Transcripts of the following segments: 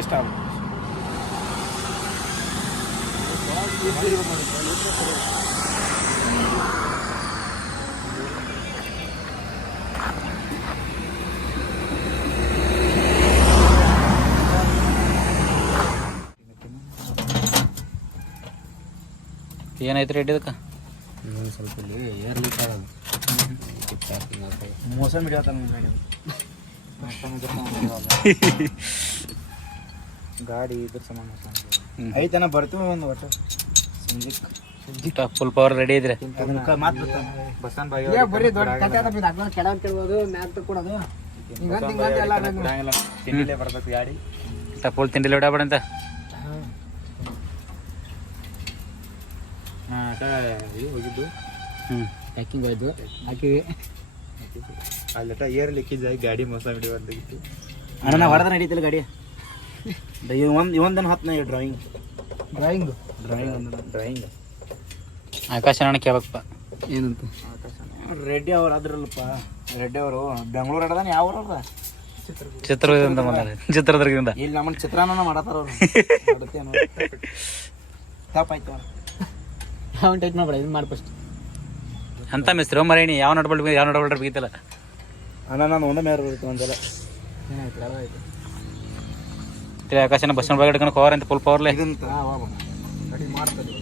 ಇಷ್ಟ ಆಗುತ್ತೆ. ಏನೈತೆ ರೇಟ್ ಇದಕ್ಕೆ? ಇನ್ನೊಂದು ಸ್ವಲ್ಪ ಇಲ್ಲಿ ಏರ್ ಲೀಕ್ ಆಗೋದು ಮೋಸ ಹಿಡಿಯತ್ತಾನ ಗಾಡಿ ಇದ್ರ ಸಮಾನ ಐತನ ಬರ್ತೀವಿ ಒಂದು ವರ್ಷ ಸಂಜೆ ಫುಲ್ ಪವರ್ ರೆಡಿ ಇದ್ರೆ ಬಸ್ಸನ್ ಬರೀ ದೊಡ್ಡ ಕತೆ ಕೆಳಗೆ ಕೇಳ್ಬೋದು ಮ್ಯಾಗ್ ಕೊಡೋದು ತಿಂಡಿಲೇ ಬರ್ಬೇಕು ಗಾಡಿ ಫುಲ್ ತಿಂಡಿ ಹೊಡಬೇಡ ಅಂತ. ಹೋಗಿದ್ದು ಪ್ಯಾಕಿಂಗ್ ಹೋಯ್ತು ಹಾಕಿವಿ ಅಲ್ಲಟ ಏರ್ ಲೀಕೇಜ್ ಆಗಿ ಗಾಡಿ ಮೋಸ ಹಿಡಿಯೋದಾಗಿತ್ತು. ಅಣ್ಣ ನಾ ಹೊಡೆದ ನಡೀತಿಲ್ಲ ಗಾಡಿ ಒಂದನ್ನು ಹತ್ತು ಡ್ರಾಯಿಂಗ್ ಡ್ರಾಯಿಂಗ್ ಡ್ರಾಯಿಂಗ್ ಡ್ರಾಯಿಂಗ್ ಆಕಾಶ ಅಣ್ಣ ಕೇಳಪ್ಪ ಏನಂತ ರೆಡ್ಡಿ ಅವ್ರು ಅದ್ರಲ್ಲಪ್ಪ ರೆಡ್ಡಿ ಅವರು ಬೆಂಗಳೂರು ಅಡ್ದಾನ ಯಾವ ಊರ ಚಿತ್ರದುರ್ಗದಿಂದ ಬಂದಾರೆ. ಚಿತ್ರದುರ್ಗದಿಂದ ಇಲ್ಲಿ ನಮ್ಮನ್ನ ಚಿತ್ರಾನ್ನ ಮಾಡತ್ತಾರ ಅವ್ರು ತಪ್ಪಾಯ್ತು ಯಾವ ಟೈಟ್ ಮಾಡ್ಬೇಡ ಇದು ಮಾಡಿ ಫಸ್ಟ್ ಅಂತ ಮಿಸ್ತ್ರಿ ಮರೇಣಿ ಯಾವ ನಡ್ಬಳ್ಬೇಕು ಯಾವ ನಡ್ಬಳ್ರಿ ಬೇಕಿತ್ತಲ್ಲ ಅಣ್ಣ ನಾನು ಒಂದೇ ಮೇಲೆ ಬರುತ್ತೆ ಒಂದೆಲ್ಲ ಏನಾಯ್ತು ಅದಾಯ್ತು ಆಕಾಶನ ಬಸ್ ಬಗ್ಗೆ ಹಿಡ್ಕೊಂಡು ಕವರ್ ಅಂತ ಫುಲ್ ಪವರ್ಲೆ ಇದಂತ ಗಾಡಿ ಮಾಡ್ತದೆ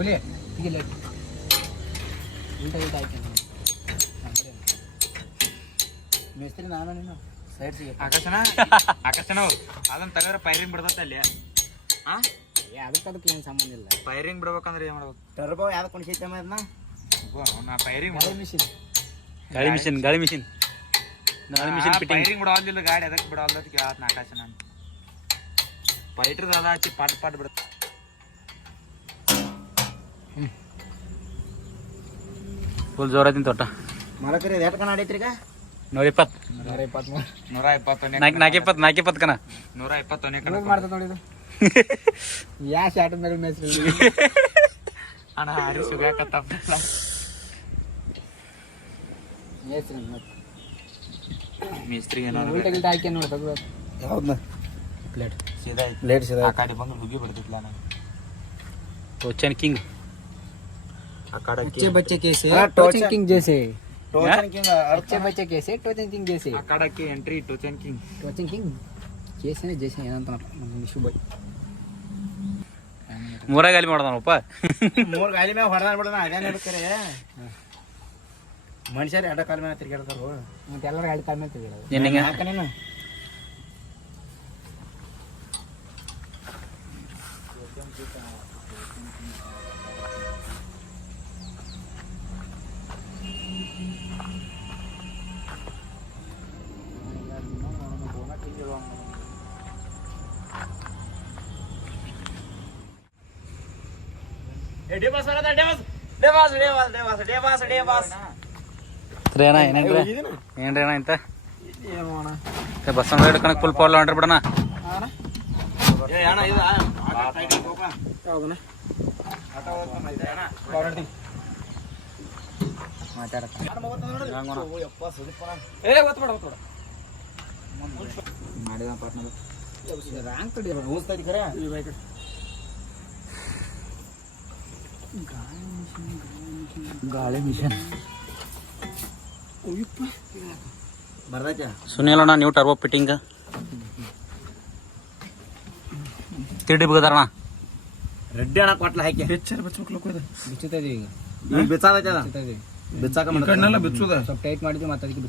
ಒಲೆ ಹೀಗಿಲ್ಲ ಉಲ್ಟಾ ಆಯ್ತು ಮೇಸ್ತ್ರಿ ನಾನು ನೀನು ಸೈಡ್ ಸಿಗ ಆಕಾಶನ ಅದನ್ನ ತಗರ ಪೈರಿಂಗ್ ಬಿಡ್ದತ್ತ ಅಲ್ಲಿ ಅದಕ್ಕೆ ಏನು ಸಂಬಂಧ ಇಲ್ಲ. ಪೈರಿಂಗ್ ಬಿಡ್ಬೇಕಂದ್ರೆ ಏನ್ ಮಾಡ್ಬೇಕು? ಟರ್ಬೋ ಯಾವ್ದು ಕೊಂಡಿಸೈತೆ ಅದನ್ನ ನಾ ಪೈರಿಂಗ್ ಮಿಷಿನ್ ಗಾಳಿ ಮಿಷಿನ್ ಫಿಟ್ಟಿಂಗ್ ಪೈರಿಂಗ್ ಬಿಡೋದಿಲ್ಲ ಗಾಡಿ ಅದಕ್ಕೆ ಬಿಡೋಲ್ಲ ಕೇಳತ್ ಆಕಾಶ ನಾನು ಪೈಟ್ರದ ಅದ ಹಚ್ಚಿ ಪಾಟ್ ಬಿಡುತ್ತೆ. ಫುಲ್ ಜೋರಾದಿನ ತೋಟ ಮಾಡಕ್ರಿ ಎಷ್ಟು ಕಣ ಆಡೈತ್ರಿ ಈಗ 120 420 ಕಣ 120 ಮಾಡ್ತದ ನೋಡಿ ಇದು ಯಾ ಶಾಟ್ ಮೇಲೆ ಮೇಸ್ರಿ ಅಣ್ಣ ಹಾರಿ ಸುಗಾಕತ್ತಪ್ಪ ಮೇಸ್ರಿ ಮೇಸ್ತ್ರಿ ಉಲ್ಟಾ ಗಿಲ್ಟಾ ಹಾಕಿ ನೋಡಿ ತಗೋ ಯಾವ್ದನ್ನ ಪ್ಲೇಟ್ ಸೀದಾ ಪ್ಲೇಟ್ ಸೀದಾ ಆ ಕಡೆ ಬಂದು ಹುಗಿ ಬಿಡ್ತಿದ್ಲ ನಾನು ಟೋಚನ್ ಕಿಂಗ್ ಆ ಕಡೆ अच्छे बच्चे कैसे टोचन किंग जैसे ಟೋಚನ್ ಕಿಂಗ್ अच्छे बच्चे कैसे टोचन किंग जैसे ಆ ಕಡಕ್ಕೆ ಎಂಟ್ರಿ ಟೋಚನ್ ಕಿಂಗ್ टोचन किंग कैसे जैसे ಏನಂತ ಶುಭ ಮೂರ ಗಾಲಿ ಮಾಡ್ದಾನಪ್ಪ ಮೂರು ಗಾಲಿ ಮ್ಯಾಗ ಹೊಡೆದಾನ ಬಿಡೋಣ ಅದೇನು ಹೇಳ್ತಾರೆ ಮನುಷ್ಯರು ಎಡ ಕಾಲ ಮ್ಯಾಗ ತಿರ್ಗಾಡ್ತಾರು ಮತ್ತೆ ಎಲ್ಲರೂ ಎರಡು ಕಾಲ ಮ್ಯಾಗ ತಿರ್ಗಾಡೋದು ಹಾಕನೇನು ಏನ್ರಿ ಅಣ್ಣ ಇಂತ ಬಸ್ ಹಿಡ್ಕೊಳಕ್ ಫುಲ್ ಪವರ್ ಹೊಂಟ್ರಿ ಬಿಡಣ ಗಾಳಿ ಮಿಷನ್ ಸುನಿಲ್ ಅಣ್ಣ ನೀವು ಟರ್ಬೋ ಫಿಟ್ಟಿಂಗ್ ತಿಂಡಿ ಬಗದಾರಣ ರೆಡ್ಡಿ ಅಣ್ಣ ಕೊಟ್ಲ ಹಾಕಿ ಬಿಚ್ಚುತ್ತದೆ ಈಗ ಬಿಚ್ಚಾಕ ಬಿಚ್ಚುದ ಸ್ವಲ್ಪ ಟೈಟ್ ಮಾಡಿದ್ವಿ ಮತ್ತೆ ಅದಕ್ಕೆ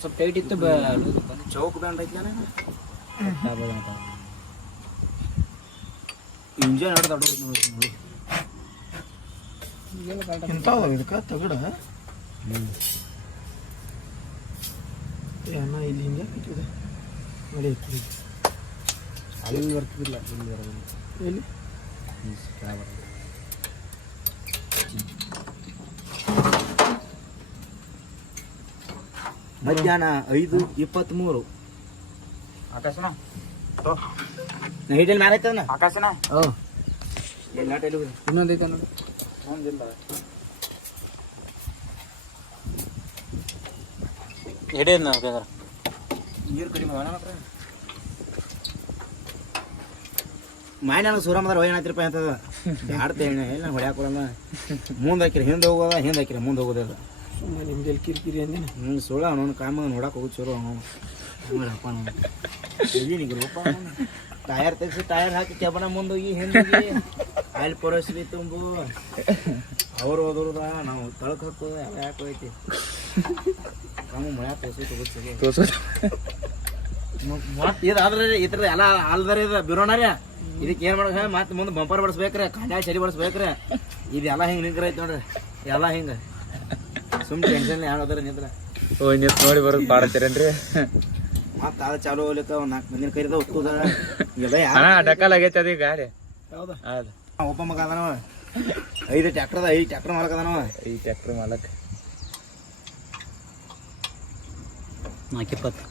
ಸ್ವಲ್ಪ ಟೈಟ್ ಇತ್ತು ಚೌಕ್ ಬ್ಯಾಂಡ್ ಐತಿ ಇಂಜನ್ ನೋಡಿ ಇದಕ್ಕೆ ತಗಡ ಇಲ್ಲಿ ಹಿಂಗೆ ನೋಡಿ ಅಲ್ಲಿ ಬರ್ತಿದ್ದಿಲ್ಲ ಇಲ್ಲಿ ಬರೋದಿಲ್ಲ ಎಲ್ಲಿ ಮಧ್ಯಾಹ್ನ 5:23 ಆಕಾಶನ ನೈಟಲ್ಲಿ ಮ್ಯಾಲೆ ಐತದ ಆಕಾಶನ ಇನ್ನೊಂದು ಐತೆ ನೋಡಿ ಒಂದಿಲ್ಲ ಹಿಡಿಯೋದು ನಾವು ಕೈಗಾರ ನೀರು ಕಡಿಮೆ ಅವ ನನ್ನ ಹತ್ರ ಮಾಯ ನನಗೆ ಸೂರಮ್ಮದಾರ ಹೋಗಿ ಏನಾಯ್ತು ಅಂತದ ಬ್ಯಾಡ್ತ ಹೇಳಿ ಇಲ್ಲ ನಾನು ಹೊಡ್ಯಾಕ ಕೊಡಲ್ಲ ಮುಂದೆ ಹಾಕಿರಿ ಹಿಂದೆ ಹೋಗೋದ ಹಿಂದೆ ಹಾಕಿರಿ ಮುಂದೆ ಹೋಗೋದಿಲ್ಲ ಸುಮ್ಮನೆ ನಿಮ್ದೆಲ್ಲಿ ಕಿರಿಕಿರಿ ಅಂದಿನ ಸುಳ್ಳ ಅವನು ಕಾಮ ನೋಡಕ್ಕೆ ಹೋಗಿ ಚಲೋ ಅವನು ಟಯರ್ ತೆಗ್ಸಿ ಟಯರ್ ಹಾಕಿ ಕೆಬಣ ಮುಂದೆ ಹೋಗಿ ಹಿಂದೆ ಆಯಿಲ್ ಪೊರಸ್ರಿ ತುಂಬು ಅವ್ರು ಹೋದ್ರದ ನಾವು ತಳಕ್ ಹಾಕೋದು ಎಲ್ಲ ಯಾಕೆ ಹೋಯ್ತಿ ಕಾಮ ಮಳೆ ತೋರಿಸಿ ಮತ್ತೆ ಇದಾದ್ರೆ ಈ ಥರದ ಎಲ್ಲ ಅಲ್ದಾರ ಇದು ಬಿರೋಣಾರ್ಯ ಇದಕ್ಕೆ ಏನು ಮಾಡೋಕೆ ಮತ್ತೆ ಮುಂದೆ ಬಂಪರ್ ಬಡಿಸ್ಬೇಕ್ರೆ ಕಾಂಜಾಳ ಚರಿ ಬಡಿಸ್ಬೇಕ್ರೆ ಇದೆಲ್ಲ ಹಿಂಗೆ ನಿಂಕ್ರ ಐತೆ ನೋಡ್ರಿ ಎಲ್ಲ ಹಿಂಗೆ ಸುಮ್ಮನೆ ಟೆನ್ಷನ್ ಯಾವ್ದಾರ ನಿಂತ್ರ ಓ ನಿಂತು ನೋಡಿ ಬರೋದು ಪಾಡತ್ತೀರೇನ್ರಿ ಮತ್ತೆ ಅದು ಚಾಲು ಹೋಗ್ಲಿಕ್ಕ ಒಂದು 4 ಮಂದಿನ ಕೈದ ಹೊತ್ತದ ಎಲ್ಲ ಅಣ್ಣ ಡಕ್ಕಲ್ ಆಗೈತೆ ಅದು ಗಾಡಿ ಹೌದಾ ಹೌದು ಒಬ್ಬ ಮಗ ಅದಾನವ 5 ಟ್ರ್ಯಾಕ್ಟರ್ ಮಾಲಕ್ ಅದಾನವ ಈ ಟ್ಯಾಕ್ಟ್ರ್ ಮಾಲಕ್ 420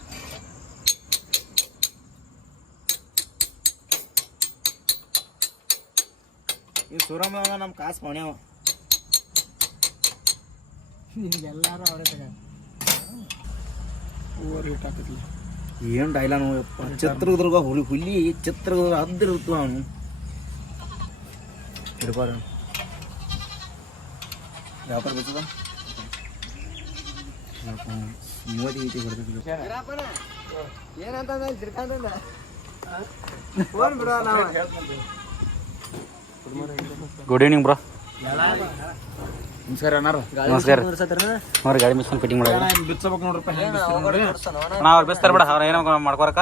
ಈ ಸೂರಮ್ಮ ನಮ್ಮ ಕಾಸು ಪೌಣ್ಯವ ಎಲ್ಲಾರು ಅವರೇ ತಗ ಓವರ್ ರೇಟ್ ಹಾಕತ್ಲಿ ಏನು ಡೈಲಾಗ್ ಚಿತ್ರದುರ್ಗ ಹುಲಿ ಚಿತ್ರದುರ್ಗ ಅದ್ರ ಇರ್ತು ಅವನು ಹಿಡ್ಬಾರ ವ್ಯಾಪಾರ ಬರ್ತದ 30 ಗೀಟಿ ಬರ್ತದೆ ಏನಂತ ತಿರ್ಕಂದ ಫೋನ್ ಬಿಡ ನಾವು ಗುಡ್ ಈವ್ನಿಂಗ್ ಬ್ರೋ ನಮಸ್ಕಾರ ಅಣ್ಣಾರು ನಮಸ್ಕಾರ ನೋಡ್ರಿ ಗಾಡಿ ಮಿಷನ್ ಫಿಟ್ಟಿಂಗ್ ಮಾಡೋದು ಬಿಚ್ಚಬೇಕು ನೋಡ್ರಪ್ಪ ನಾವು ಅವ್ರು ಬೆಸ್ತಾರ ಬಿಡ ಅವ್ರ ಏನೋ ಮಾಡ್ಕೊರಕ